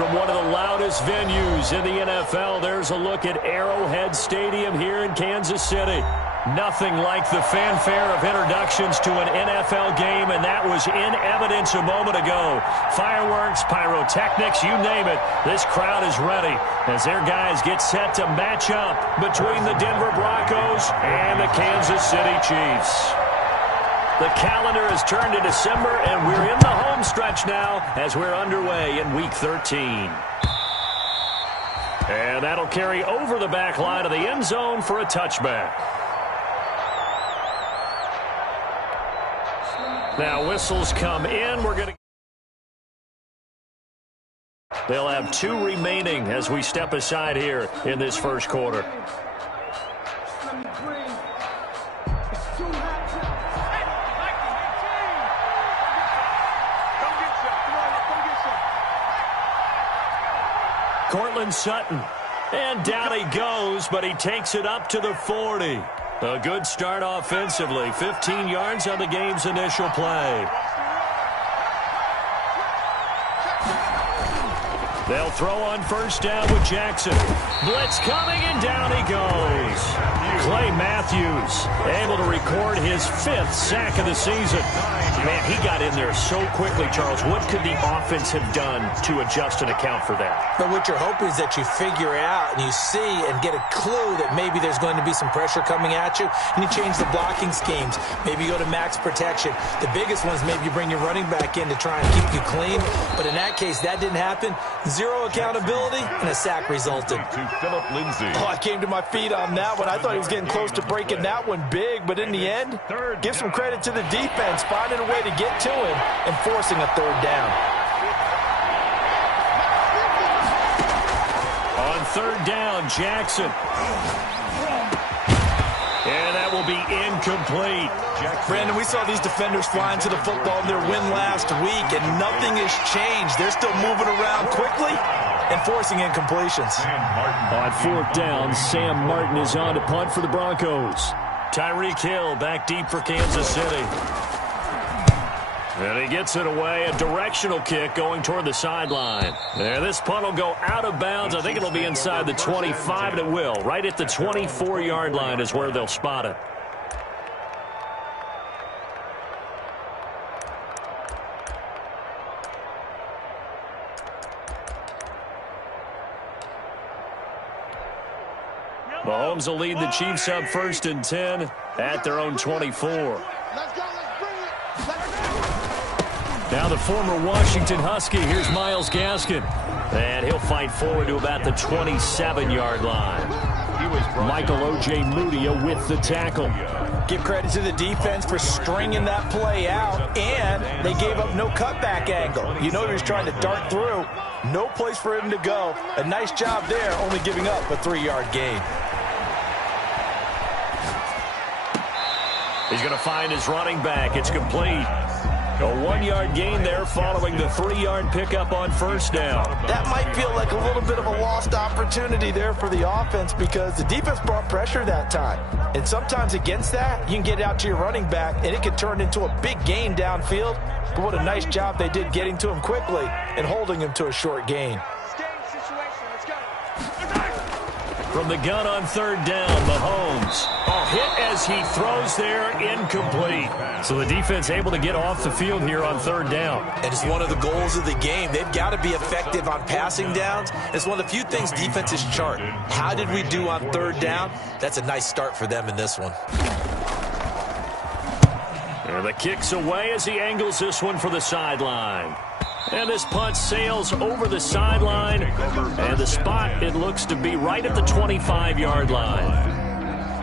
from one of the loudest venues in the NFL. There's a look at Arrowhead Stadium here in Kansas City. Nothing like the fanfare of introductions to an NFL game, and that was in evidence a moment ago. Fireworks, pyrotechnics, you name it. This crowd is ready as their guys get set to match up between the Denver Broncos and the Kansas City Chiefs. The calendar has turned to December, and we're in the home stretch now as we're underway in Week 13. And that'll carry over the back line of the end zone for a touchback. Now whistles come in. They'll have 2 remaining as we step aside here in this first quarter. Cortland Sutton. And down he goes, but he takes it up to the 40. A good start offensively. 15 yards on the game's initial play. They'll throw on first down with Jackson. Blitz coming, and down he goes. Clay Matthews able to record his 5th sack of the season. Man, he got in there so quickly, Charles. What could the offense have done to adjust and account for that? But what you're hoping is that you figure out and you see and get a clue that maybe there's going to be some pressure coming at you, and you change the blocking schemes. Maybe you go to max protection. The biggest one is maybe you bring your running back in to try and keep you clean. But in that case, that didn't happen. 0 accountability, and a sack resulted. Oh, I came to my feet on that one. I thought he was getting close to breaking that one big, but in the end, give some credit to the defense, finding a way to get to him and forcing a 3rd down. On 3rd down, Jackson. And that will be incomplete. Brandon, we saw these defenders flying to the football in their win last week, and nothing has changed. They're still moving around quickly and forcing incompletions. On 4th down, Sam Martin is on to punt for the Broncos. Tyreek Hill back deep for Kansas City. And he gets it away, a directional kick going toward the sideline. And this punt will go out of bounds. I think it'll be inside the 25, and it will. Right at the 24-yard line is where they'll spot it. Mahomes will lead the Chiefs up 1st and 10 at their own 24. Now the former Washington Husky, here's Myles Gaskin. And he'll fight forward to about the 27-yard line. Michael O.J. Mudia with the tackle. Give credit to the defense for stringing that play out, and they gave up no cutback angle. You know he was trying to dart through. No place for him to go. A nice job there, only giving up a 3-yard gain. He's going to find his running back. It's complete. A 1-yard gain there following the 3-yard pickup on first down. That might feel like a little bit of a lost opportunity there for the offense because the defense brought pressure that time. And sometimes against that, you can get out to your running back, and it can turn into a big gain downfield. But what a nice job they did getting to him quickly and holding him to a short gain. From the gun on 3rd down, Mahomes. Hit as he throws there, incomplete. So the defense able to get off the field here on 3rd down. And it's one of the goals of the game. They've got to be effective on passing downs. It's one of the few things defenses chart. How did we do on 3rd down? That's a nice start for them in this one. And the kick's away as he angles this one for the sideline. And this punt sails over the sideline. And the spot, it looks to be right at the 25-yard line.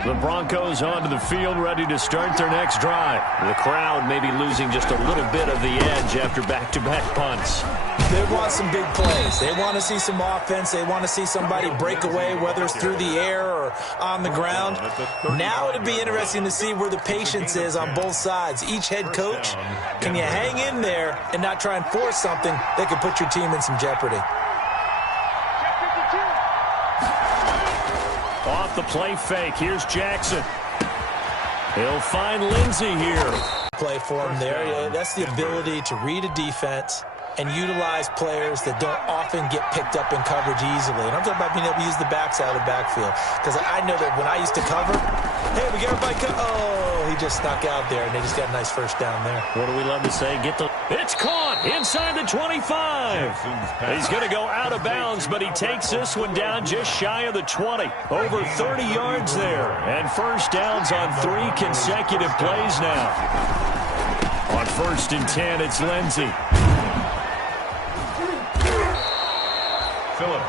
The Broncos onto the field, ready to start their next drive. The crowd may be losing just a little bit of the edge after back-to-back punts. They want some big plays. They want to see some offense. They want to see somebody break away, whether it's through the air or on the ground. Now it'll be interesting to see where the patience is on both sides. Each head coach, can you hang in there and not try and force something that could put your team in some jeopardy? Off the play fake, here's Jackson. He'll find Lindsey here. Play for him there. Yeah, that's the ability to read a defense, and utilize players that don't often get picked up in coverage easily. And I'm talking about being able to use the backside of the backfield. Because I know that when I used to cover, hey, we get everybody he just snuck out there, and they just got a nice first down there. What do we love to say? It's caught inside the 25. He's going to go out of bounds, but he takes this one down just shy of the 20. Over 30 yards there. And first downs on 3 consecutive plays now. On 1st and 10, it's Lindsey.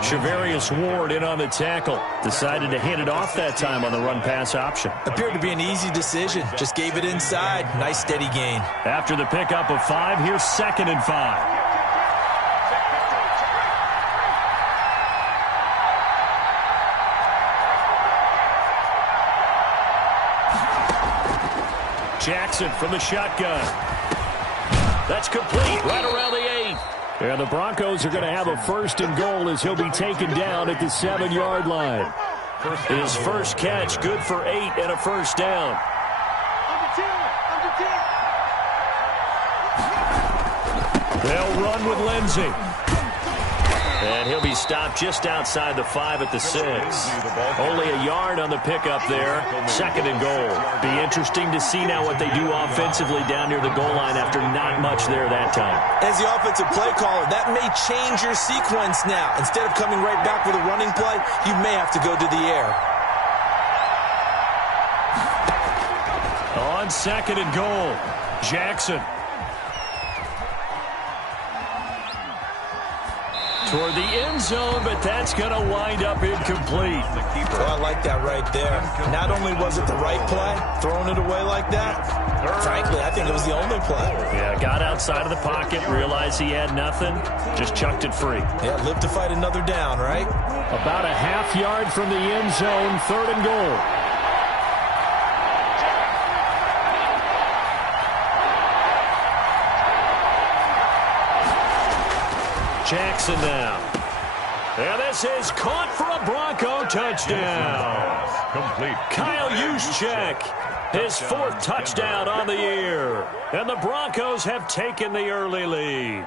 Shavarius Ward in on the tackle. Decided to hand it off that time on the run-pass option. Appeared to be an easy decision. Just gave it inside. Nice steady gain. After the pickup of 5, here's 2nd and 5. Jackson from the shotgun. That's complete right around the 8. And the Broncos are going to have a 1st and goal as he'll be taken down at the 7-yard line. His first catch, good for 8 and a first down. They'll run with Lindsey. And he'll be stopped just outside the 5 at the 6. Only a yard on the pickup there. 2nd and goal. Be interesting to see now what they do offensively down near the goal line after not much there that time. As the offensive play caller, that may change your sequence now. Instead of coming right back with a running play, you may have to go to the air. On 2nd and goal, Jackson. Toward the end zone, but that's going to wind up incomplete. Well, I like that right there. Not only was it the right play, throwing it away like that, frankly, I think it was the only play. Yeah, got outside of the pocket, realized he had nothing, just chucked it free. Yeah, live to fight another down, right? About a half yard from the end zone, 3rd and goal. Jackson now. And this is caught for a Bronco touchdown. Complete. Kyle Juszczyk, his 4th touchdown on the year. And the Broncos have taken the early lead.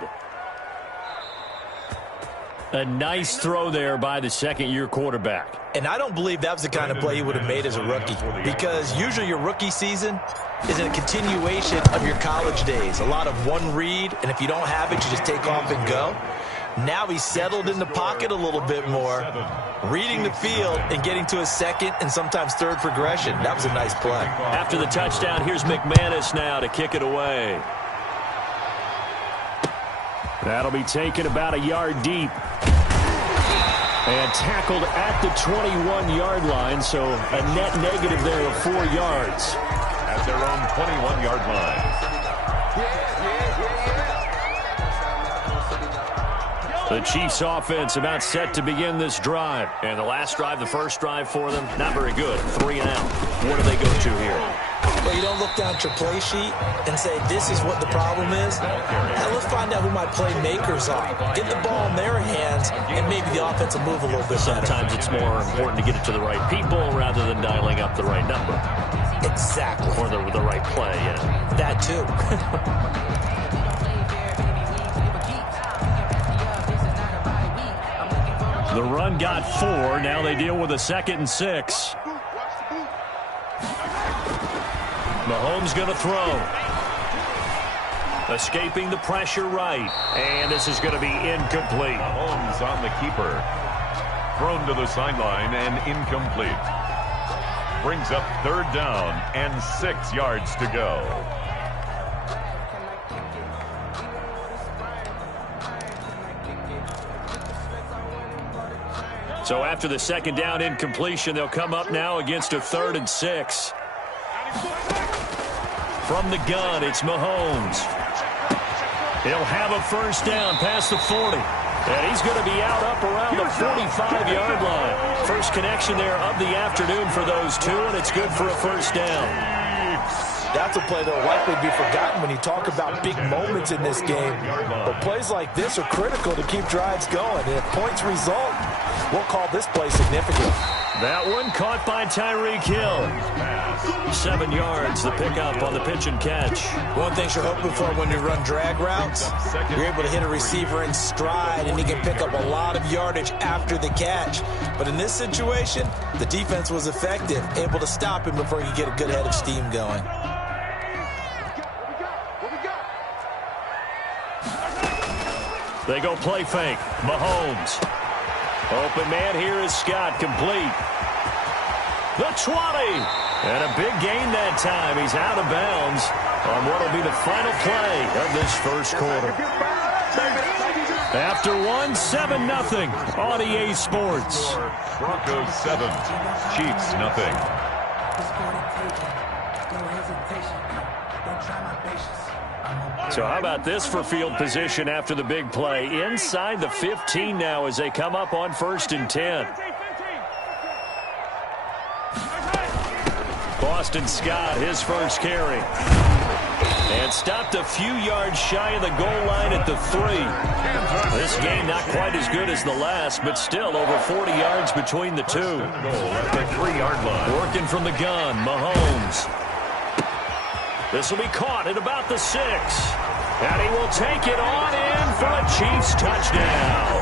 A nice throw there by the 2nd-year quarterback. And I don't believe that was the kind of play he would have made as a rookie. Because usually your rookie season is a continuation of your college days. A lot of one read, and if you don't have it, you just take off and go. Now he's settled in the pocket a little bit more, reading the field and getting to a 2nd and sometimes 3rd progression. That was a nice play. After the touchdown, here's McManus now to kick it away. That'll be taken about a yard deep. And tackled at the 21-yard line, so a net negative there of 4 yards. At their own 21-yard line. The Chiefs offense about set to begin this drive. And the last drive, the first drive for them, not very good. 3 and out. What do they go to here? Well, you don't look down at your play sheet and say, this is what the problem is. Now let's find out who my playmakers are. Get the ball in their hands, and maybe the offense will move a little bit better. Sometimes it's more important to get it to the right people rather than dialing up the right number. Exactly. Or the right play, yeah. That too. The run got 4. Now they deal with a 2nd and 6. Mahomes going to throw. Escaping the pressure right. And this is going to be incomplete. Mahomes on the keeper. Thrown to the sideline and incomplete. Brings up 3rd down and 6 yards to go. So after the 2nd down incompletion, they'll come up now against a 3rd and 6. From the gun, it's Mahomes. He'll have a first down past the 40. And he's going to be out up around the 45-yard line. First connection there of the afternoon for those two, and it's good for a first down. That's a play that will likely be forgotten when you talk about big moments in this game. But plays like this are critical to keep drives going. And if points result, we'll call this play significant. That one caught by Tyreek Hill. 7 yards, the pickup on the pitch and catch. One thing you're hoping for when you run drag routes, you're able to hit a receiver in stride, and he can pick up a lot of yardage after the catch. But in this situation, the defense was effective, able to stop him before he could get a good head of steam going. They go play fake. Mahomes. Open man here is Scott, complete. The 20. And a big gain that time. He's out of bounds on what will be the final play of this first quarter. After 1, 7-0 on EA Sports. Broncos 7, Chiefs nothing. So how about this for field position after the big play? Inside the 15 now as they come up on 1st and 10. Boston Scott, his first carry. And stopped a few yards shy of the goal line at the 3. This game not quite as good as the last, but still over 40 yards between the two. Goal at the 3-yard line. Working from the gun, Mahomes. This will be caught at about the 6. And he will take it on in for a Chiefs touchdown.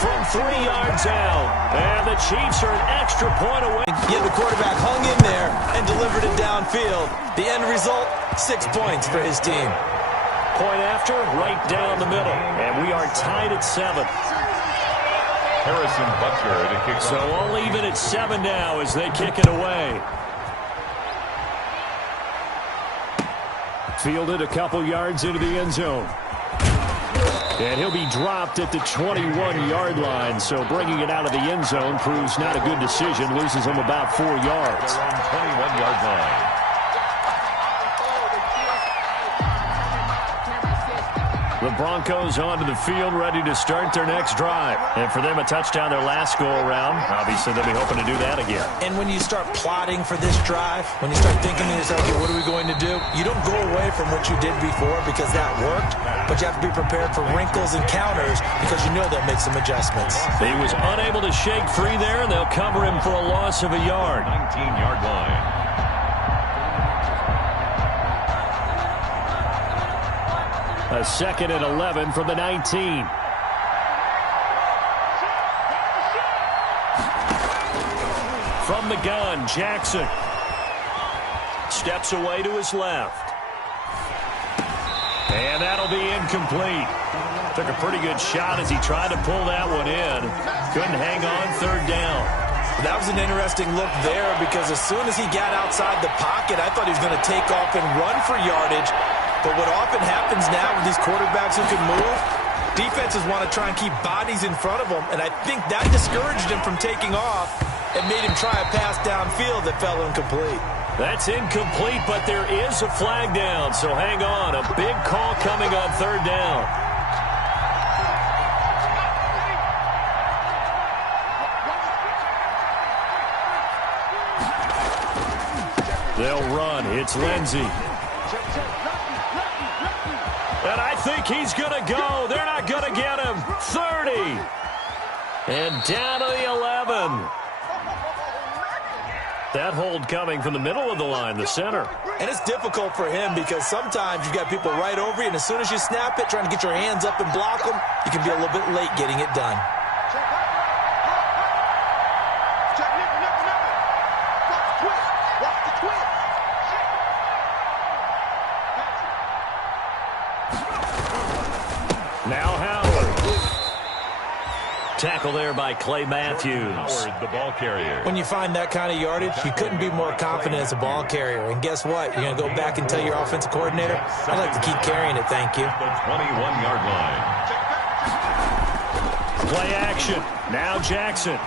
From 3 yards out. And the Chiefs are an extra point away. Yet the quarterback hung in there and delivered it downfield. The end result, 6 points for his team. Point after, right down the middle. And we are tied at 7. Harrison Butker to kick So off. all even at 7 now as they kick it away. Fielded a couple yards into the end zone. And he'll be dropped at the 21-yard line. So bringing it out of the end zone proves not a good decision. Loses him about 4 yards. They're on 21-yard line. The Broncos onto the field, ready to start their next drive. And for them, a touchdown their last go-around. Obviously, they'll be hoping to do that again. And when you start plotting for this drive, when you start thinking to yourself, okay, what are we going to do? You don't go away from what you did before because that worked, but you have to be prepared for wrinkles and counters because you know they'll make some adjustments. He was unable to shake free there, and they'll cover him for a loss of a yard. 19-yard line. A 2nd and 11 from the 19. From the gun, Jackson. Steps away to his left. And that'll be incomplete. Took a pretty good shot as he tried to pull that one in. Couldn't hang on 3rd down. That was an interesting look there because as soon as he got outside the pocket, I thought he was going to take off and run for yardage. But what often happens now with these quarterbacks who can move, defenses want to try and keep bodies in front of them, and I think that discouraged him from taking off and made him try a pass downfield that fell incomplete. That's incomplete, but there is a flag down, so hang on. A big call coming on 3rd down. They'll run. It's Lindsey. And I think he's going to go. They're not going to get him. 30. And down to the 11. That hold coming from the middle of the line, the center. And it's difficult for him because sometimes you've got people right over you, and as soon as you snap it, trying to get your hands up and block them, you can be a little bit late getting it done. Now Howard. Tackle there by Clay Matthews. Howard, the ball carrier. When you find that kind of yardage, you couldn't be more confident as a ball carrier. And guess what? You're going to go back and tell your offensive coordinator, I'd like to keep carrying it, thank you. The 21-yard line. Play action. Now Jackson.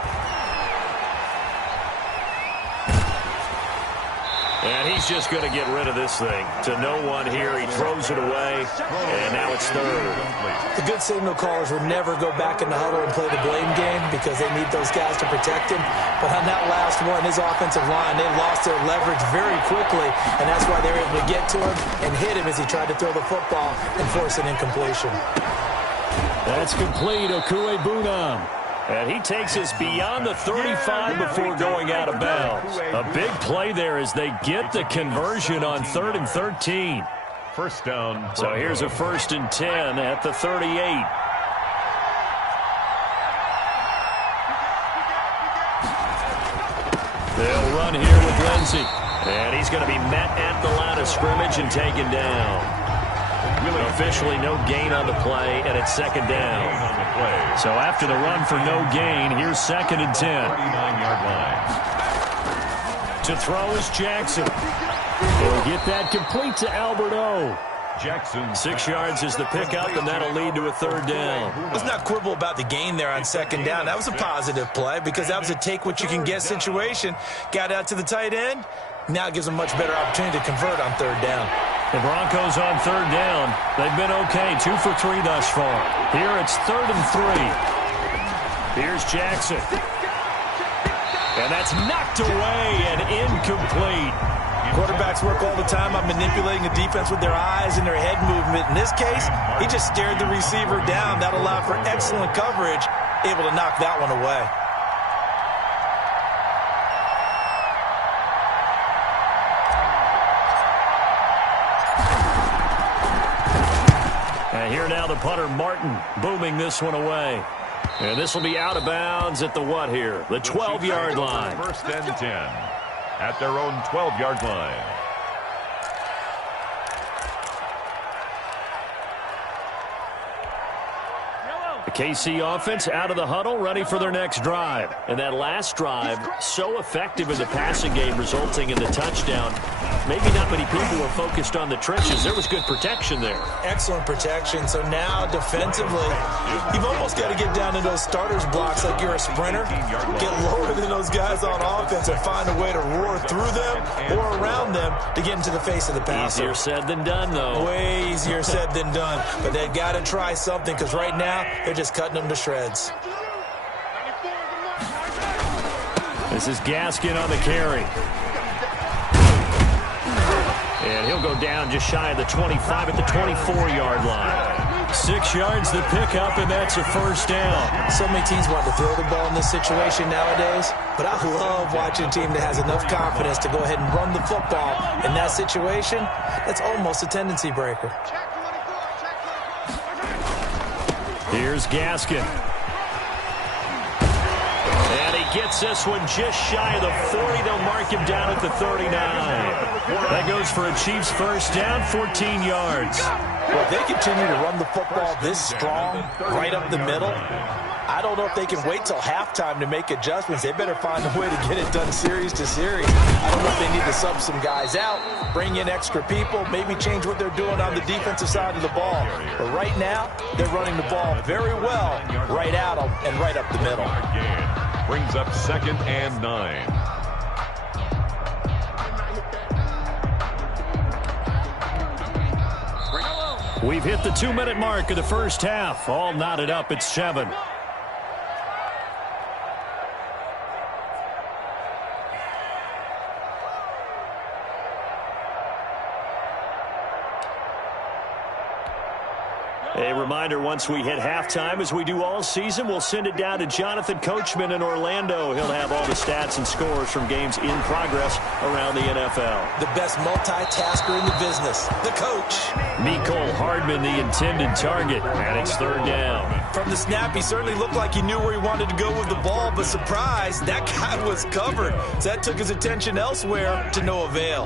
And he's just going to get rid of this thing. To no one here. He throws it away. And now it's 3rd. The good signal callers will never go back in the huddle and play the blame game because they need those guys to protect him. But on that last one, his offensive line, they lost their leverage very quickly, and that's why they were able to get to him and hit him as he tried to throw the football and force an incompletion. That's complete. Okue Bunam. And he takes us beyond the 35 before going out of bounds. A big play there as they get the conversion on 3rd and 13. First down. So here's a 1st and 10 at the 38. They'll run here with Lindsey. And he's going to be met at the line of scrimmage and taken down. Officially no gain on the play, and it's 2nd down. So after the run for no gain, here's 2nd and 10. 39-yard line. To throw is Jackson. He'll get that complete to Albert O. Jackson. 6 yards is the pickup, and that'll lead to a 3rd down. Let's not quibble about the gain there on 2nd down. That was a positive play because that was a take-what-you-can-get situation. Got out to the tight end. Now it gives them a much better opportunity to convert on 3rd down. The Broncos on 3rd down. They've been okay, 2 for 3 thus far. Here it's 3rd and 3. Here's Jackson. And that's knocked away and incomplete. Quarterbacks work all the time on manipulating the defense with their eyes and their head movement. In this case, he just stared the receiver down. That allowed for excellent coverage, able to knock that one away. And here now the punter, Martin, booming this one away. And this will be out of bounds at the what here? The 12-yard line. 1st and 10 at their own 12-yard line. The KC offense out of the huddle, ready for their next drive. And that last drive, so effective in the passing game, resulting in the touchdown. Maybe not many people were focused on the trenches. There was good protection there. Excellent protection. So now defensively, you've almost got to get down to those starters blocks like you're a sprinter. Get lower than those guys on offense and find a way to roar through them or around them to get into the face of the passer. Easier said than done, though. Way easier said than done. But they've got to try something because right now they're just cutting them to shreds. This is Gaskin on the carry. And he'll go down just shy of the 25 at the 24-yard line. 6 yards the pickup, and that's a 1st down. So many teams want to throw the ball in this situation nowadays, but I love watching a team that has enough confidence to go ahead and run the football. In that situation, that's almost a tendency breaker. Here's Gaskin. And he gets this one just shy of the 40. They'll mark him down at the 39. That goes for a Chiefs 1st down, 14 yards. Well, if they continue to run the football this strong, right up the middle, I don't know if they can wait till halftime to make adjustments. They better find a way to get it done series to series. I don't know if they need to sub some guys out, bring in extra people, maybe change what they're doing on the defensive side of the ball. But right now, they're running the ball very well right out and right up the middle. Brings up 2nd and 9. We've hit the 2-minute mark of the first half. All knotted up at 7. A reminder, once we hit halftime, as we do all season, we'll send it down to Jonathan Coachman in Orlando. He'll have all the stats and scores from games in progress around the NFL. The best multitasker in the business, the coach. Mecole Hardman, the intended target, and it's 3rd down. From the snap, he certainly looked like he knew where he wanted to go with the ball, but surprise, that guy was covered. So that took his attention elsewhere to no avail.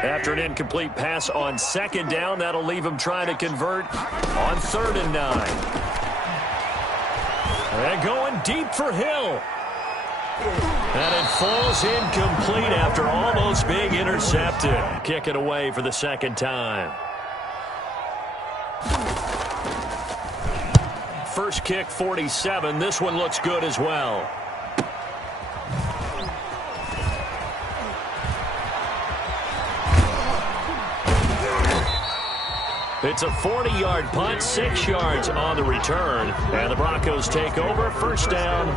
After an incomplete pass on 2nd down, that'll leave him trying to convert on 3rd and 9. And going deep for Hill. And it falls incomplete after almost being intercepted. Kick it away for the 2nd time. First kick, 47. This one looks good as well. It's a 40-yard punt, 6 yards on the return. And the Broncos take over, first down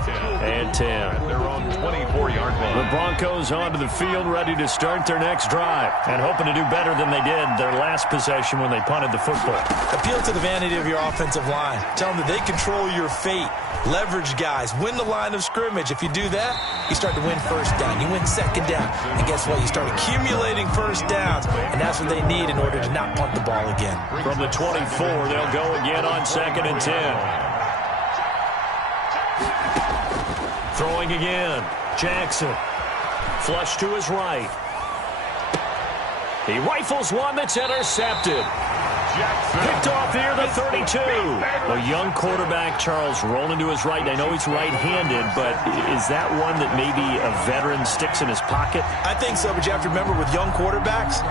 and 10. Their own 24-yard line. The Broncos onto the field, ready to start their next drive. And hoping to do better than they did their last possession when they punted the football. Appeal to the vanity of your offensive line. Tell them that they control your fate. Leverage guys. Win the line of scrimmage. If you do that, you start to win first down. You win second down. And guess what? You start accumulating first downs. And that's what they need in order to not punt the ball again. From the 24, they'll go again on 2nd and 10. Throwing again. Jackson. Flush to his right. He rifles one that's intercepted. Picked off near the 32. A young quarterback, Charles, rolling to his right. I know he's right-handed, but is that one that maybe a veteran sticks in his pocket? I think so, but you have to remember with young quarterbacks,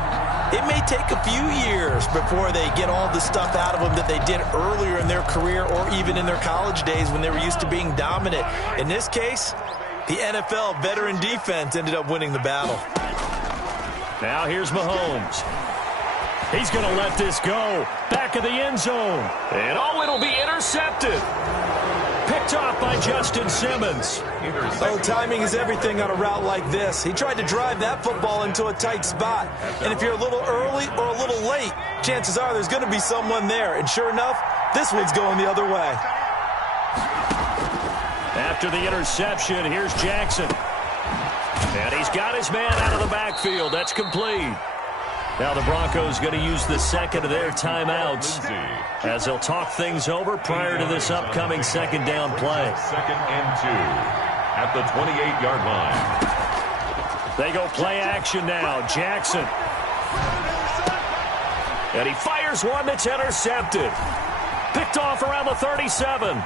it may take a few years before they get all the stuff out of them that they did earlier in their career or even in their college days when they were used to being dominant. In this case, the NFL veteran defense ended up winning the battle. Now here's Mahomes. He's going to let this go. Back of the end zone. And it'll be intercepted. Picked off by Justin Simmons. Oh, timing is everything on a route like this. He tried to drive that football into a tight spot. And if you're a little early or a little late, chances are there's going to be someone there. And sure enough, this one's going the other way. After the interception, here's Jackson. And he's got his man out of the backfield. That's complete. Now the Broncos going to use the second of their timeouts as they'll talk things over prior to this upcoming second down play. 2nd and 2 at the 28-yard line. They go play action now. Jackson. And he fires one that's intercepted. Picked off around the 37.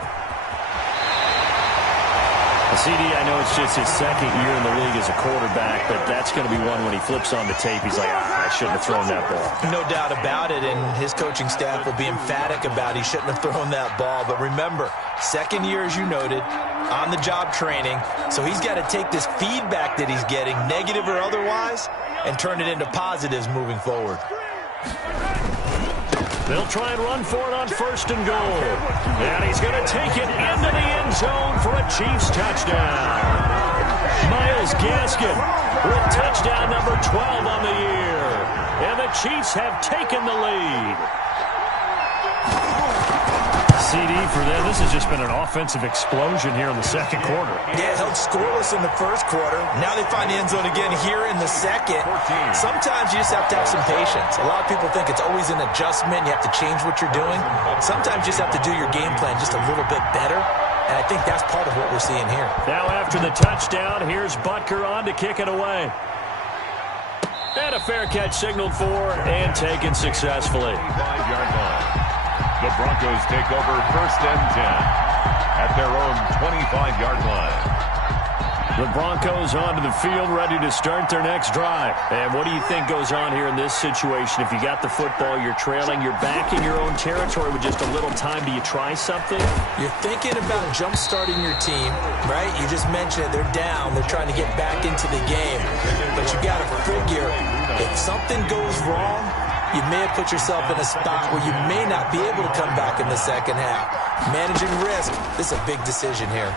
CD, I know it's just his second year in the league as a quarterback, but that's going to be one when he flips on the tape. He's like, I shouldn't have thrown that ball. No doubt about it, and his coaching staff will be emphatic about he shouldn't have thrown that ball. But remember, second year, as you noted, on-the-job training, so he's got to take this feedback that he's getting, negative or otherwise, and turn it into positives moving forward. They'll try and run for it on 1st and goal. And he's going to take it into the end zone for a Chiefs touchdown. Myles Gaskin with touchdown number 12 on the year. And the Chiefs have taken the lead. CD for them. This has just been an offensive explosion here in the second quarter. Yeah, held scoreless in the first quarter. Now they find the end zone again here in the second. Sometimes you just have to have some patience. A lot of people think it's always an adjustment. You have to change what you're doing. Sometimes you just have to do your game plan just a little bit better. And I think that's part of what we're seeing here. Now after the touchdown, here's Butker on to kick it away. And a fair catch signaled for and taken successfully. 5-yard line. The Broncos take over 1st and 10 at their own 25-yard line. The Broncos onto the field, ready to start their next drive. And what do you think goes on here in this situation? If you got the football, you're trailing, you're back in your own territory with just a little time. Do you try something? You're thinking about jump-starting your team, right? You just mentioned it. They're down. They're trying to get back into the game. But you got to figure, if something goes wrong, you may have put yourself in a spot where you may not be able to come back in the second half. Managing risk, this is a big decision here.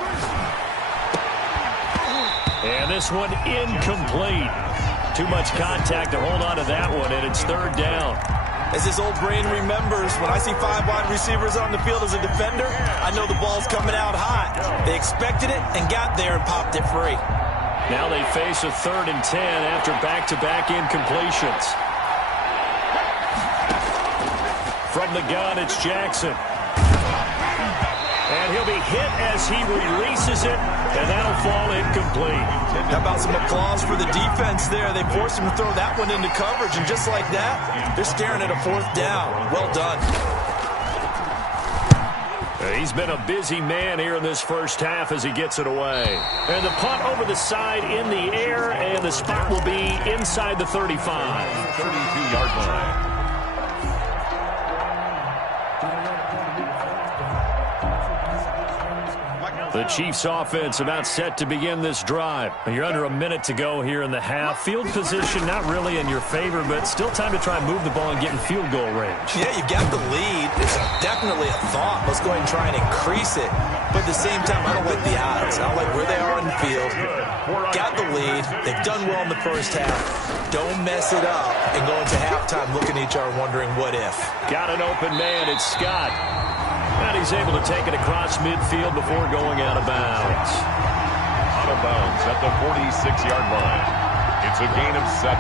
And this one incomplete. Too much contact to hold on to that one, and it's 3rd down. As this old brain remembers, when I see 5 wide receivers on the field as a defender, I know the ball's coming out hot. They expected it and got there and popped it free. Now they face a 3rd and 10 after back-to-back incompletions. From the gun, it's Jackson. And he'll be hit as he releases it, and that'll fall incomplete. How about some applause for the defense there? They forced him to throw that one into coverage, and just like that, they're staring at a 4th down. Well done. He's been a busy man here in this first half as he gets it away. And the punt over the side in the air, and the spot will be inside the 35. 32-yard line. The The Chiefs offense about set to begin this drive. You're under a minute to go here in the half. Field position not really in your favor, but still time to try and move the ball and get in field goal range. Yeah, you've got the lead. It's definitely a thought. Let's go ahead and try and increase it. But at the same time, I don't like the odds. I don't like where they are on the field. Got the lead. They've done well in the first half. Don't mess it up and go into halftime looking at each other wondering what if. Got an open man. It's Scott. And he's able to take it across midfield before going out of bounds. Out of bounds at the 46-yard line. It's a gain of 7.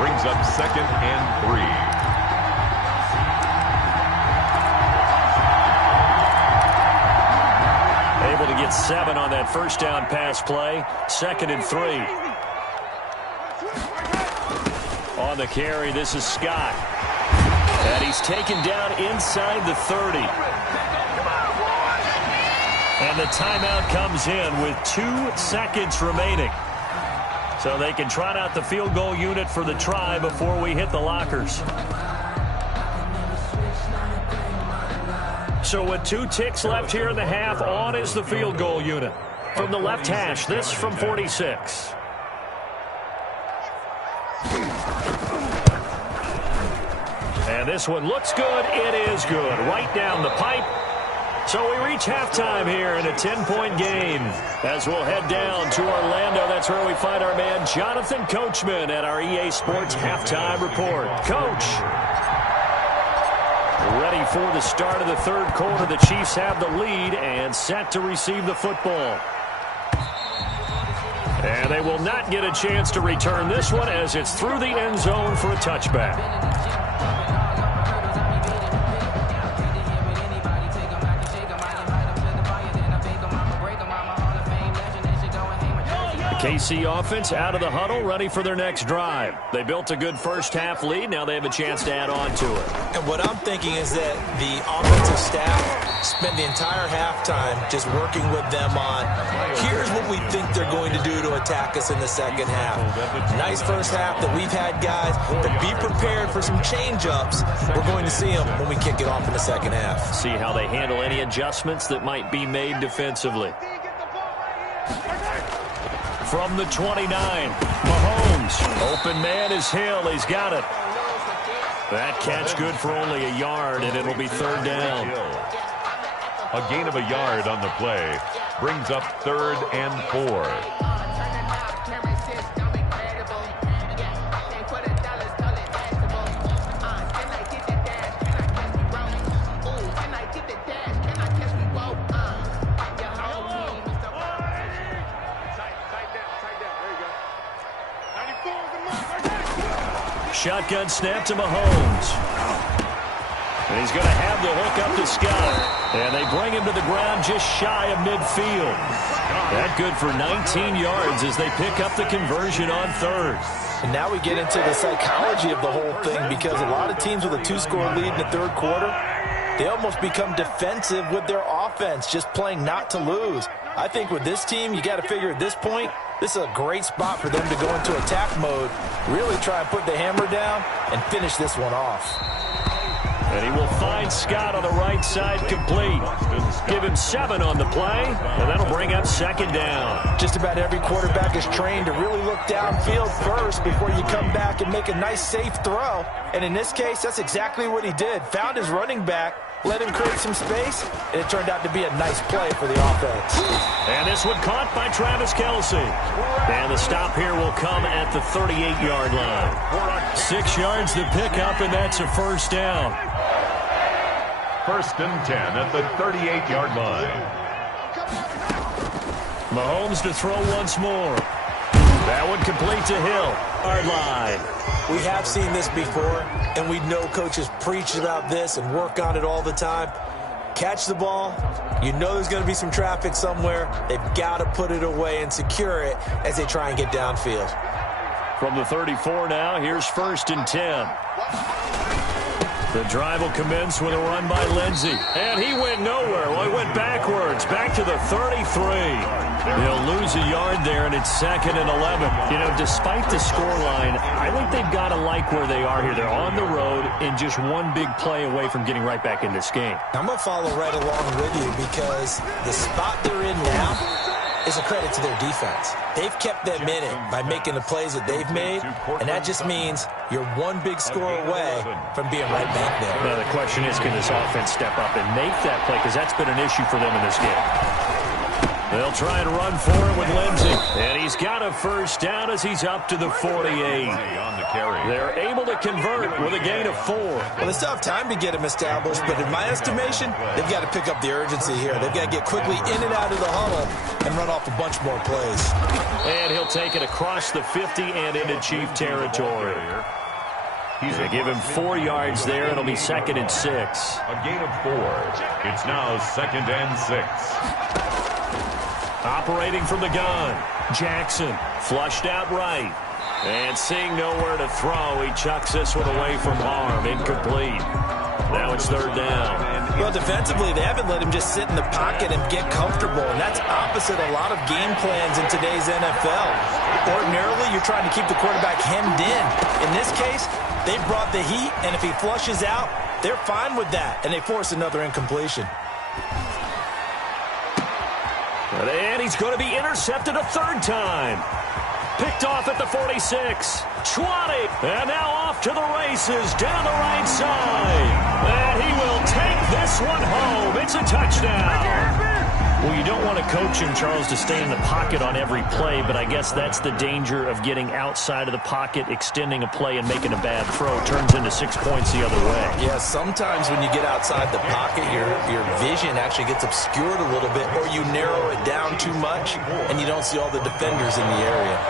Brings up 2nd and 3. Able to get 7 on that first down pass play. 2nd and 3. On the carry, this is Scott. And he's taken down inside the 30. And the timeout comes in with 2 seconds remaining. So they can trot out the field goal unit for the try before we hit the lockers. So with 2 ticks left here in the half, on is the field goal unit. From the left hash, this from 46. And this one looks good. It is good. Right down the pipe. So we reach halftime here in a 10-point game. As we'll head down to Orlando, that's where we find our man Jonathan Coachman at our EA Sports Halftime Report. Coach. Ready for the start of the third quarter. The Chiefs have the lead and set to receive the football. And they will not get a chance to return this one as it's through the end zone for a touchback. KC offense out of the huddle, ready for their next drive. They built a good first half lead. Now they have a chance to add on to it. And what I'm thinking is that the offensive staff spent the entire halftime just working with them on, here's what we think they're going to do to attack us in the second half. Nice first half that we've had, guys, but be prepared for some change-ups. We're going to see them when we kick it off in the second half. See how they handle any adjustments that might be made defensively. From the 29, Mahomes. Open man is Hill. He's got it. That catch good for only a yard, and it'll be 3rd down. A gain of a yard on the play. Brings up 3rd and 4. Shotgun snap to Mahomes. And he's going to have the hook up to Scott. And they bring him to the ground just shy of midfield. That good for 19 yards as they pick up the conversion on 3rd. And now we get into the psychology of the whole thing, because a lot of teams with a 2-score lead in the third quarter, they almost become defensive with their offense, just playing not to lose. I think with this team, you got to figure at this point, this is a great spot for them to go into attack mode, really try and put the hammer down and finish this one off. And he will find Scott on the right side complete. Give him 7 on the play, and that'll bring up 2nd down. Just about every quarterback is trained to really look downfield first before you come back and make a nice, safe throw. And in this case, that's exactly what he did. Found his running back, let him create some space, and it turned out to be a nice play for the offense. And this one caught by Travis Kelce. And the stop here will come at the 38-yard line. 6 yards to pick up, and that's a 1st down. 1st and 10 at the 38-yard line. Mahomes to throw once more. That one complete to Hill. Yard line. We have seen this before, and we know coaches preach about this and work on it all the time. Catch the ball. You know there's going to be some traffic somewhere. They've got to put it away and secure it as they try and get downfield. From the 34 now, here's 1st and 10. The drive will commence with a run by Lindsey. And he went nowhere. Well, he went backwards, back to the 33. He'll lose a yard there, and it's 2nd and 11. You know, despite the scoreline, I think they've got to like where they are here. They're on the road and just one big play away from getting right back in this game. I'm going to follow right along with you because the spot they're in now is a credit to their defense. They've kept them in it by making the plays that they've made, and that just means you're one big score away from being right back there. Now, the question is, can this offense step up and make that play? Because that's been an issue for them in this game. They'll try and run for it with Lindsey. And he's got a first down as he's up to the 48. They're able to convert with a gain of 4. Well, they still have time to get him established, but in my estimation, they've got to pick up the urgency here. They've got to get quickly in and out of the huddle and run off a bunch more plays. And he'll take it across the 50 and into Chief territory. They give him 4 yards there. It'll be 2nd and 6. A gain of 4. It's now 2nd and 6. Operating from the gun, Jackson flushed out right. And seeing nowhere to throw, he chucks this one away from harm. Incomplete. Now it's 3rd down. Well, defensively, they haven't let him just sit in the pocket and get comfortable, and that's opposite a lot of game plans in today's NFL. Ordinarily, you're trying to keep the quarterback hemmed in. In this case, they brought the heat, and if he flushes out, they're fine with that, and they force another incompletion. And he's going to be intercepted a 3rd time. Picked off at the 46. 20. And now off to the races down the right side. And he will take this one home. It's a touchdown. Well, you don't want to coach him, Charles, to stay in the pocket on every play, but I guess that's the danger of getting outside of the pocket, extending a play, and making a bad throw. Turns into 6 points the other way. Yeah, sometimes when you get outside the pocket, your vision actually gets obscured a little bit, or you narrow it down too much, and you don't see all the defenders in the area.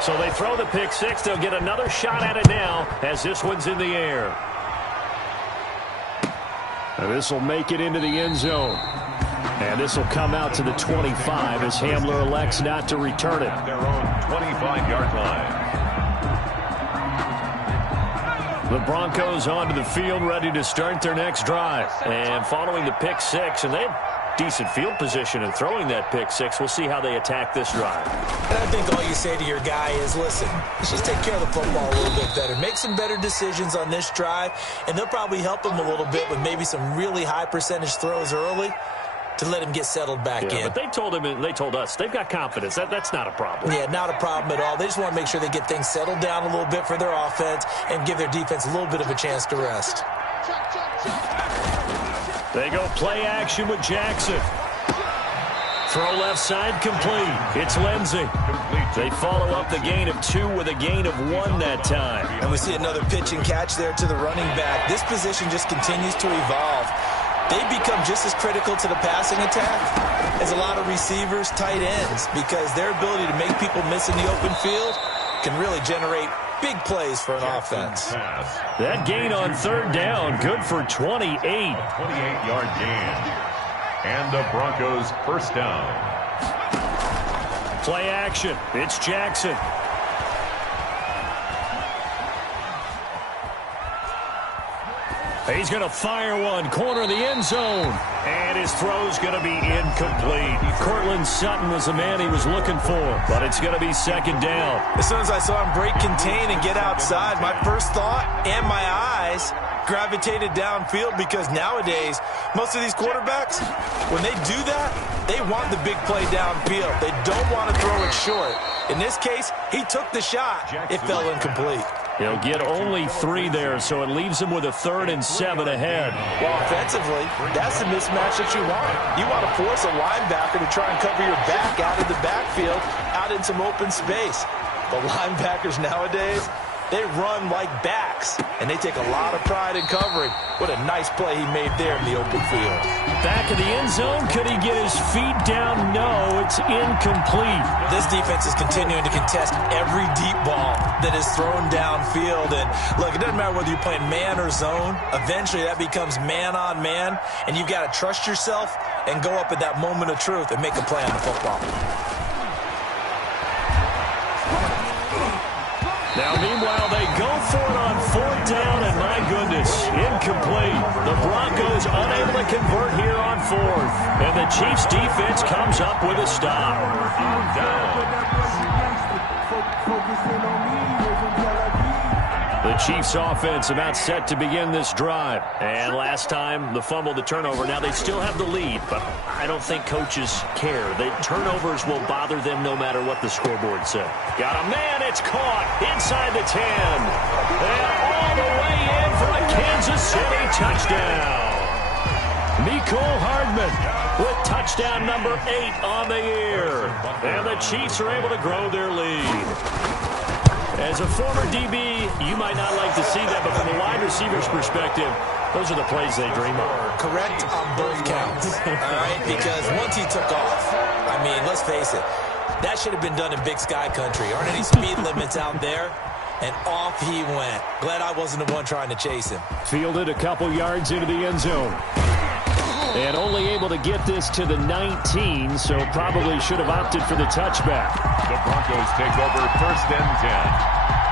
So they throw the pick 6. They'll get another shot at it now as this one's in the air. And this will make it into the end zone. And this will come out to the 25 as Hamler elects not to return it. Their own 25-yard line. The Broncos onto the field, ready to start their next drive. And following the pick 6, and they have decent field position in throwing that pick 6. We'll see how they attack this drive. And I think all you say to your guy is, listen, let's just take care of the football a little bit better. Make some better decisions on this drive, and they'll probably help him a little bit with maybe some really high percentage throws early to let him get settled back in. But they told him, they told us, they've got confidence. That's not a problem. Yeah, not a problem at all. They just want to make sure they get things settled down a little bit for their offense and give their defense a little bit of a chance to rest. They go play action with Jackson. Throw left side complete. It's Lindsey. They follow up the gain of 2 with a gain of 1 that time. And we see another pitch and catch there to the running back. This position just continues to evolve. They become just as critical to the passing attack as a lot of receivers, tight ends, because their ability to make people miss in the open field can really generate big plays for an offense. That gain on 3rd down, good for 28. 28-yard gain. And the Broncos first down. Play action. It's Jackson. He's going to fire one, corner of the end zone. And his throw's going to be incomplete. Cortland Sutton was the man he was looking for, but it's going to be 2nd down. As soon as I saw him break contain and get outside, my first thought and my eyes gravitated downfield, because nowadays, most of these quarterbacks, when they do that, they want the big play downfield. They don't want to throw it short. In this case, he took the shot. It fell incomplete. He'll get only 3 there, so it leaves him with a 3rd and 7 ahead. Well, offensively, that's the mismatch that you want. You want to force a linebacker to try and cover your back out of the backfield, out in some open space. But linebackers nowadays, they run like backs, and they take a lot of pride in covering. What a nice play he made there in the open field. Back of the end zone, could he get his feet down? No, it's incomplete. This defense is continuing to contest every deep ball that is thrown downfield. And look, it doesn't matter whether you're playing man or zone. Eventually, that becomes man on man, and you've got to trust yourself and go up at that moment of truth and make a play on the football. Now, meanwhile, they go for it on fourth down, and my goodness, incomplete. The Broncos unable to convert here on fourth. And the Chiefs defense comes up with a stop. The Chiefs offense about set to begin this drive. And last time, the fumble, the turnover. Now they still have the lead, but I don't think coaches care. The turnovers will bother them no matter what the scoreboard said. Got a man, it's caught inside the 10. And all the way in for a Kansas City touchdown. Mecole Hardman with touchdown number 8 on the year. And the Chiefs are able to grow their lead. As a former DB, you might not like to see that, but from a wide receiver's perspective, those are the plays they dream of. Correct on both counts, all right? Because once he took off, I mean, let's face it, that should have been done in Big Sky country. Aren't any speed limits out there? And off he went. Glad I wasn't the one trying to chase him. Fielded a couple yards into the end zone. And only able to get this to the 19, so probably should have opted for the touchback. The Broncos take over first and 10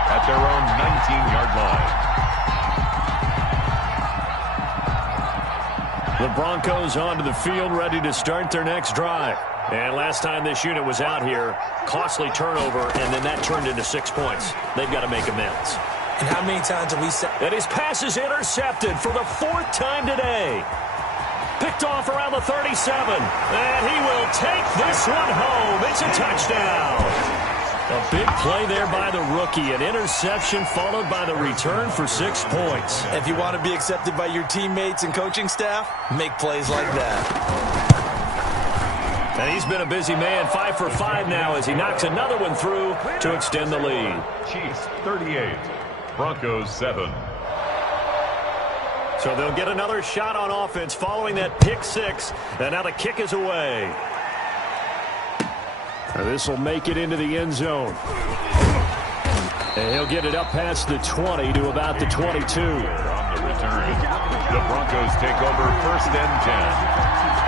at their own 19-yard line. The Broncos onto the field, ready to start their next drive. And last time this unit was out here, costly turnover, and then that turned into 6 points. They've got to make amends. And how many times have we said... And his pass is intercepted for the 4th time today. Picked off around the 37. And he will take this one home. It's a touchdown. A big play there by the rookie. An interception followed by the return for 6 points. If you want to be accepted by your teammates and coaching staff, make plays like that. And he's been a busy man, 5 for 5 now as he knocks another one through to extend the lead. Chiefs 38, Broncos 7. So they'll get another shot on offense following that pick 6. And now the kick is away. This will make it into the end zone. And he'll get it up past the 20 to about the 22. On the return, the Broncos take over first and 10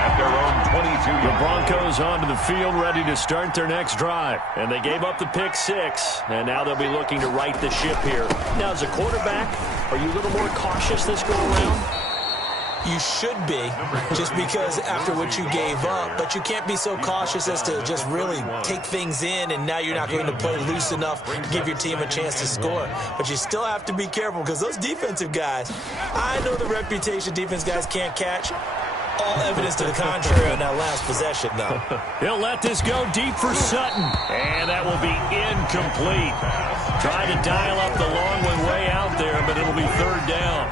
at their own 22. The Broncos onto the field ready to start their next drive. And they gave up the pick 6. And now they'll be looking to right the ship here. Now, as a quarterback, are you a little more cautious this go around? You should be, just because after what you gave up, but you can't be so cautious as to just really take things in, and now you're not going to play loose enough to give your team a chance to score. But you still have to be careful because those defensive guys, I know the reputation defense guys can't catch. All evidence to the contrary on that last possession, though. He'll let this go deep for Sutton. And that will be incomplete. Trying to dial up the long one way out there, but it'll be 3rd down.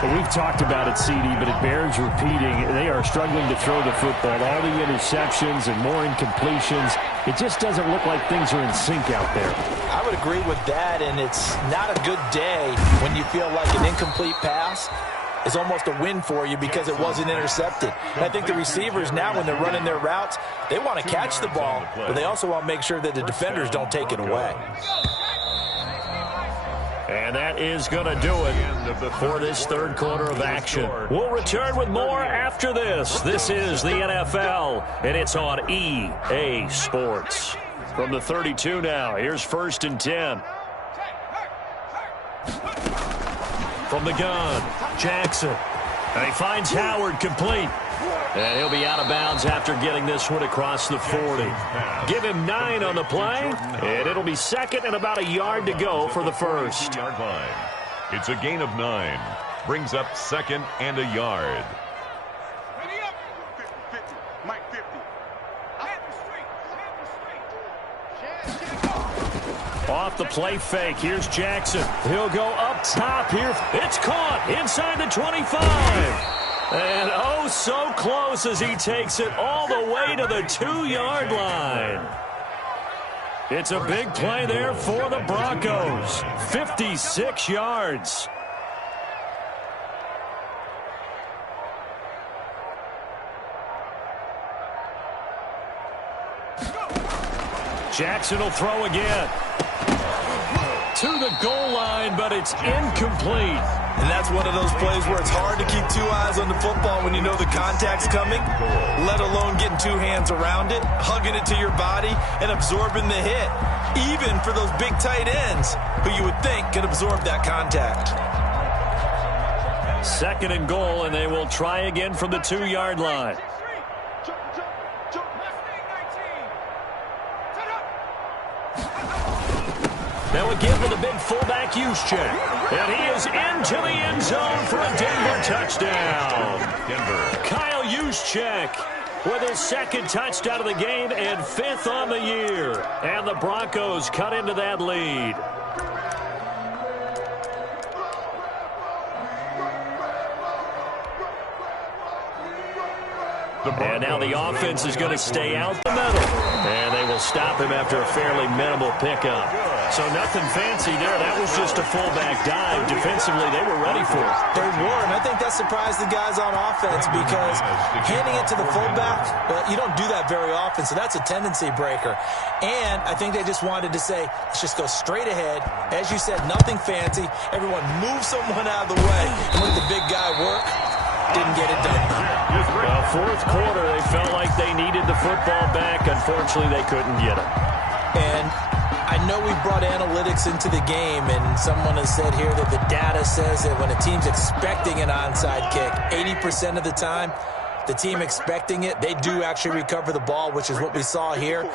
Well, we've talked about it, CD, but it bears repeating. They are struggling to throw the football. All the interceptions and more incompletions. It just doesn't look like things are in sync out there. I would agree with that, and it's not a good day when you feel like an incomplete pass is almost a win for you because it wasn't intercepted. And I think the receivers now, when they're running their routes, they want to catch the ball, but they also want to make sure that the defenders don't take it away. And that is going to do it for this 3rd quarter of action. We'll return with more after this. This is the NFL, and it's on EA Sports. From the 32 now, here's 1st and 10. From the gun, Jackson. And he finds Howard complete. And he'll be out of bounds after getting this one across the 40. Give him 9 on the play, and it'll be 2nd and about a yard to go for the 1st. It's a gain of 9. Brings up 2nd and a yard. Off the play fake. Here's Jackson. He'll go up top here. It's caught inside the 25. And oh, so close as he takes it all the way to the 2-yard line. It's a big play there for the Broncos. 56 yards. Jackson will throw again. To the goal line, but it's incomplete. And that's one of those plays where it's hard to keep 2 eyes on the football when you know the contact's coming, let alone getting 2 hands around it, hugging it to your body, and absorbing the hit, even for those big tight ends who you would think can absorb that contact. 2nd and goal, and they will try again from the 2-yard line. Now again with a big fullback use check. And he is into the end zone for a Denver touchdown. Kyle Juszczyk with his 2nd touchdown of the game and 5th on the year. And the Broncos cut into that lead. And now the offense is going to stay out the middle. And they will stop him after a fairly minimal pickup. So nothing fancy there. That was just a fullback dive. Defensively, they were ready for it. They were, and I think that surprised the guys on offense because handing it to the fullback, well, you don't do that very often, so that's a tendency breaker. And I think they just wanted to say, let's just go straight ahead. As you said, nothing fancy. Everyone move someone out of the way and let the big guy work. Didn't get it done. Well, 4th quarter, they felt like they needed the football back. Unfortunately, they couldn't get it. And I know we brought analytics into the game, and someone has said here that the data says that when a team's expecting an onside kick, 80% of the time, the team expecting it, they do actually recover the ball, which is what we saw here.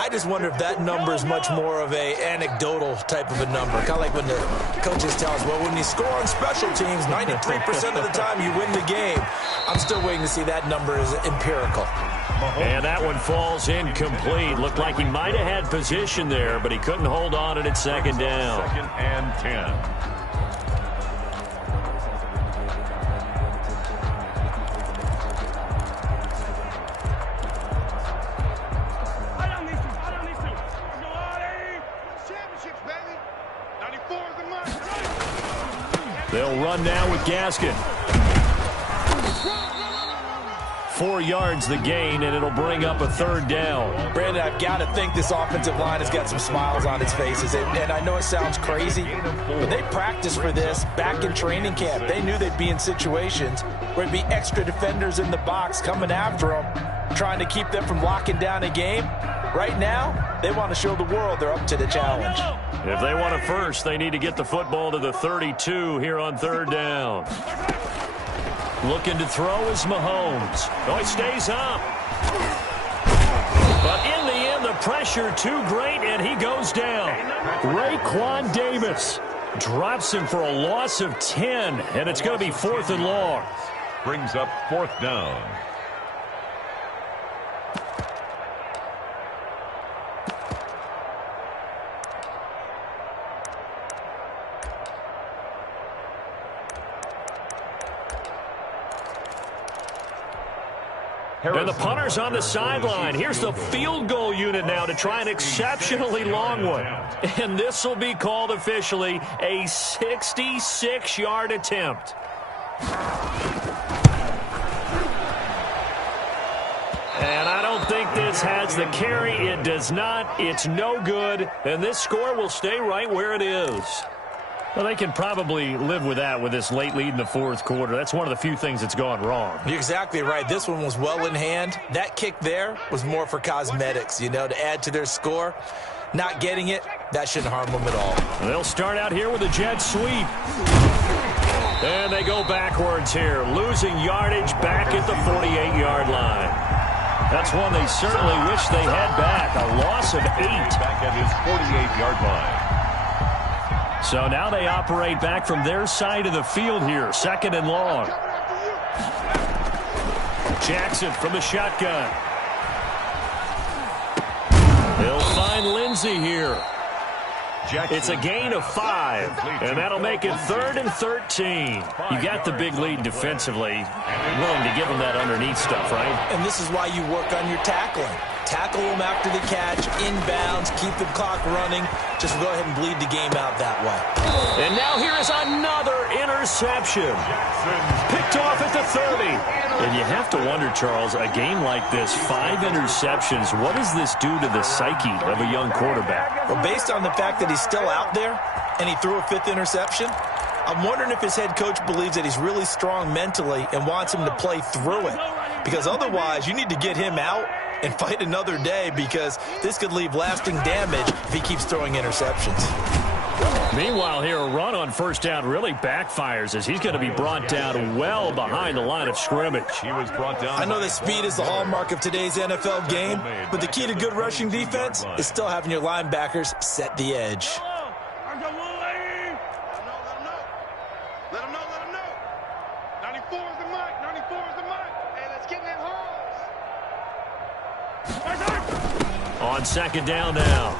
I just wonder if that number is much more of a anecdotal type of a number. Kind of like when the coaches tell us, well, when you score on special teams, 93% of the time you win the game. I'm still waiting to see that number is empirical. And that one falls incomplete. Looked like he might have had position there, but he couldn't hold on it at 2nd down. 2nd and 10. They'll run now with Gaskin. 4 yards the gain, and it'll bring up a 3rd down. Brandon, I've got to think this offensive line has got some smiles on its faces. And I know it sounds crazy, but they practiced for this back in training camp. They knew they'd be in situations where there'd be extra defenders in the box coming after them, trying to keep them from locking down a game. Right now, they want to show the world they're up to the challenge. If they want a first, they need to get the football to the 32 here on 3rd down. Looking to throw is Mahomes. Oh, he stays up. But in the end, the pressure too great, and he goes down. Raekwon Davis drops him for a loss of 10, and it's going to be 4th and long. Brings up 4th down. And the punter's on the sideline. Here's the field goal unit now to try an exceptionally long one. And this will be called officially a 66-yard attempt. And I don't think this has the carry. It does not. It's no good. And this score will stay right where it is. Well, they can probably live with that with this late lead in the 4th quarter. That's one of the few things that's gone wrong. You're exactly right. This one was well in hand. That kick there was more for cosmetics, you know, to add to their score. Not getting it, that shouldn't harm them at all. They'll start out here with a jet sweep. And they go backwards here, losing yardage back at the 48-yard line. That's one they certainly wish they had back. A loss of 8. Back at his 48-yard line. So now they operate back from their side of the field here, 2nd and long. Jackson from the shotgun. He'll find Lindsey here. It's a gain of 5, and that'll make it 3rd and 13. You got the big lead defensively. Willing to give them that underneath stuff, right? And this is why you work on your tackling. Tackle them after the catch, inbounds, keep the clock running. Just go ahead and bleed the game out that way. And now here is another interception. Picked off at the 30. And you have to wonder, Charles, a game like this, 5 interceptions, what does this do to the psyche of a young quarterback? Well, based on the fact that he's still out there and he threw a 5th interception, I'm wondering if his head coach believes that he's really strong mentally and wants him to play through it. Because otherwise, you need to get him out and fight another day, because this could leave lasting damage if he keeps throwing interceptions. Meanwhile here, a run on first down really backfires as he's going to be brought down well behind the line of scrimmage. He was brought down. I know that speed is the hallmark of today's NFL game, but the key to good rushing defense is still having your linebackers set the edge. Let him know. 94 is the mic. 94 is the mic. Hey, let's get in that holes. On second down now,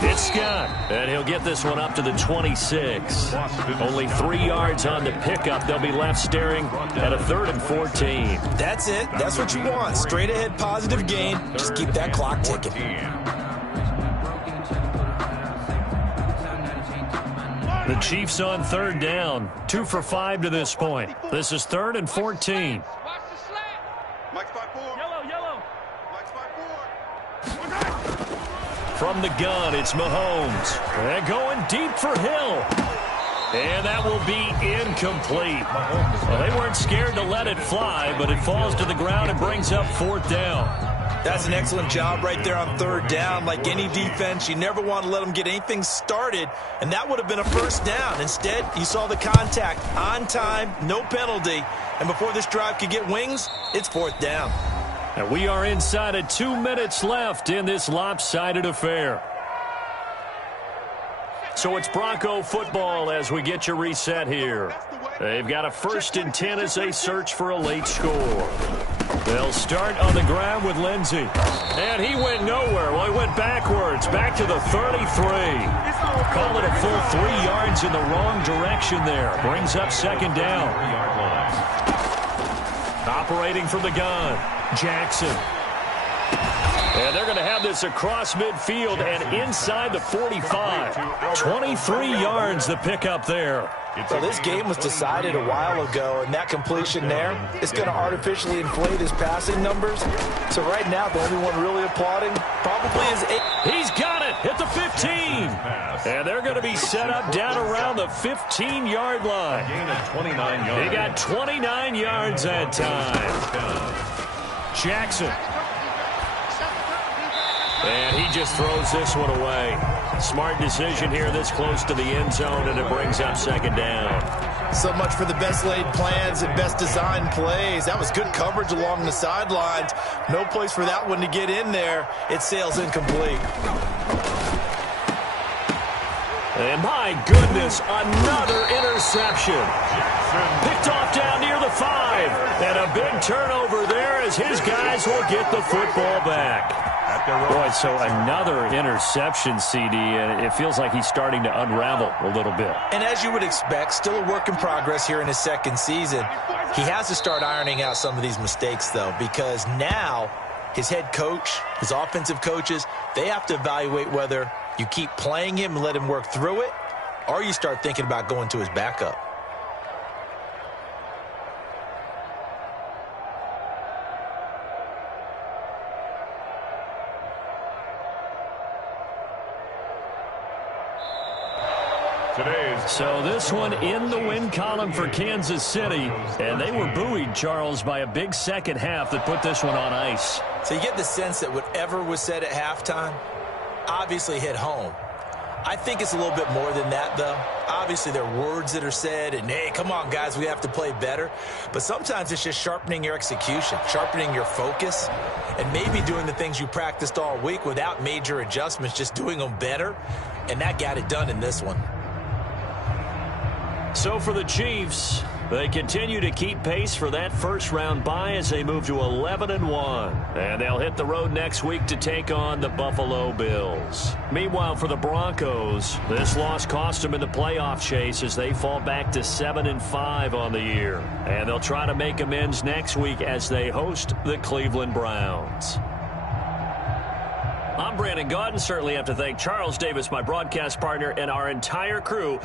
it's Scott, and he'll get this one up to the 26. Only 3 yards on the pickup. They'll be left staring at a 3rd and 14. That's it. That's what you want. Straight ahead positive gain. Just keep that clock ticking. The Chiefs on 3rd down. 2 for 5 to this point. This is 3rd and 14. Watch the slant. Mike's by 4. Yellow. Mike's by 4. From the gun, it's Mahomes. And going deep for Hill. And that will be incomplete. Well, they weren't scared to let it fly, but it falls to the ground and brings up 4th down. That's an excellent job right there on 3rd down. Like any defense, you never want to let them get anything started, and that would have been a 1st down. Instead, you saw the contact on time, no penalty, and before this drive could get wings, it's 4th down. And we are inside of 2 minutes left in this lopsided affair. So it's Bronco football as we get you reset here. They've got a 1st and 10 as they search for a late score. They'll start on the ground with Lindsey. And he went nowhere. Well, he went backwards, back to the 33. Call it a full 3 yards in the wrong direction there. Brings up 2nd down. Operating from the gun, Jackson. And they're going to have this across midfield and inside the 45. 23 yards the pickup there. So this game was decided a while ago, and that completion there is going to artificially inflate his passing numbers. So right now, the only one really applauding probably is... He's got it at the 15. And they're going to be set up down around the 15-yard line. Gain of 29 yards. They got 29 yards that time. Jackson. And he just throws this one away. Smart decision here this close to the end zone, and it brings up 2nd down. So much for the best laid plans and best designed plays. That was good coverage along the sidelines. No place for that one to get in there. It sails incomplete. And my goodness, another interception. Picked off down near the 5. And a big turnover there as his guys will get the football back. Boy, so another interception, CD, and it feels like he's starting to unravel a little bit. And as you would expect, still a work in progress here in his 2nd season. He has to start ironing out some of these mistakes, though, because now his head coach, his offensive coaches, they have to evaluate whether you keep playing him and let him work through it, or you start thinking about going to his backup. So this one in the win column for Kansas City, and they were buoyed, Charles, by a big second half that put this one on ice. So you get the sense that whatever was said at halftime obviously hit home. I think it's a little bit more than that, though. Obviously, there are words that are said, and, hey, come on, guys, we have to play better. But sometimes it's just sharpening your execution, sharpening your focus, and maybe doing the things you practiced all week without major adjustments, just doing them better, and that got it done in this one. So for the Chiefs, they continue to keep pace for that first-round bye as they move to 11-1. And they'll hit the road next week to take on the Buffalo Bills. Meanwhile, for the Broncos, this loss cost them in the playoff chase as they fall back to 7-5 on the year. And they'll try to make amends next week as they host the Cleveland Browns. I'm Brandon Gaudin. Certainly have to thank Charles Davis, my broadcast partner, and our entire crew.